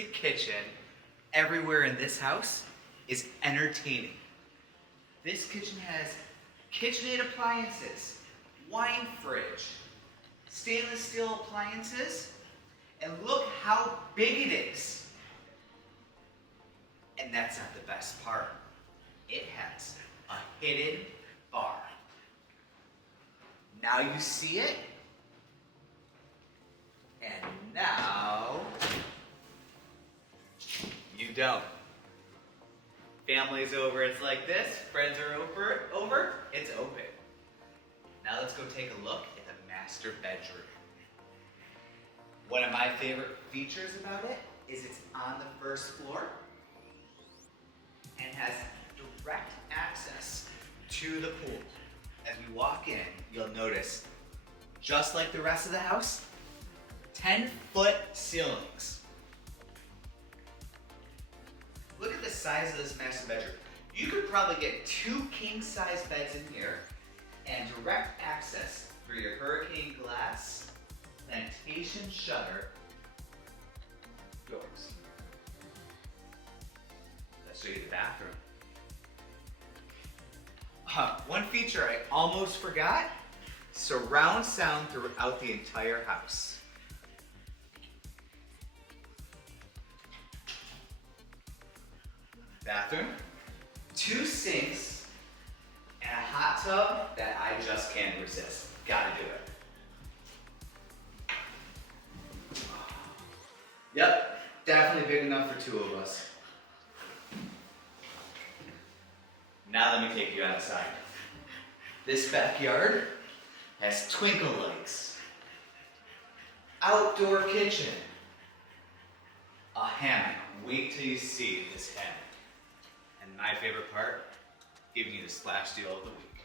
to kitchen, everywhere in this house is entertaining. This kitchen has KitchenAid appliances, wine fridge, stainless steel appliances, and look how big it is. And that's not the best part. It has a hidden bar. Now you see it, and now you don't. Family's over, it's like this. Friends are over, it's open. Now let's go take a look at the master bedroom. One of my favorite features about it is it's on the first floor and has direct access to the pool. As we walk in, you'll notice, just like the rest of the house, 10-foot ceilings. Look at the size of this master bedroom. You could probably get 2 king-size beds in here and direct access through your hurricane glass, plantation shutter doors. Let's show you the bathroom. One feature I almost forgot, surround sound throughout the entire house. Bathroom, 2 sinks, and a hot tub that I just can't resist. Gotta do it. Yep, definitely big enough for 2 of us. Now let me take you outside. This backyard has twinkle lights, outdoor kitchen, a hammock. Wait till you see this hammock. And my favorite part, giving you the splash deal of the week.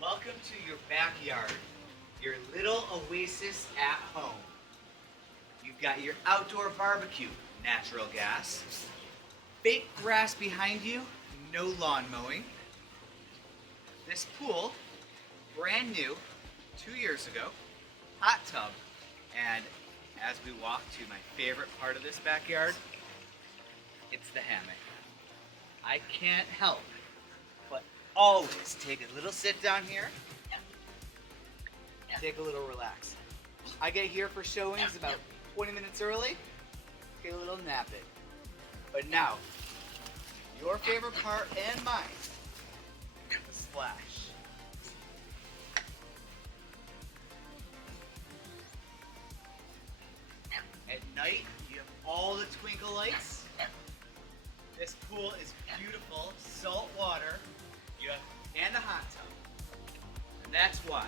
Welcome to your backyard, your little oasis at home. You've got your outdoor barbecue, natural gas, fake grass behind you, no lawn mowing. This pool, brand new, 2 years ago, hot tub, and as we walk to my favorite part of this backyard, it's the hammock. I can't help but always take a little sit down here, take a little relax. I get here for showings about 20 minutes early, get a little nap in. But now, your favorite part and mine, the splash. At night, you have all the twinkle lights. This pool is beautiful, salt water, and a hot tub. And that's why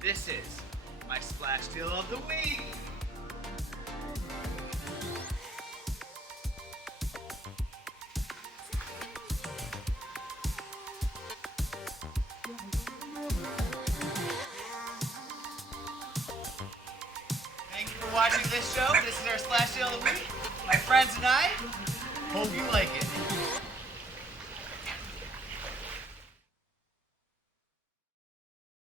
this is my splash deal of the week. Thank you for watching this show. This is our splash deal of the week. My friends and I hope you like it.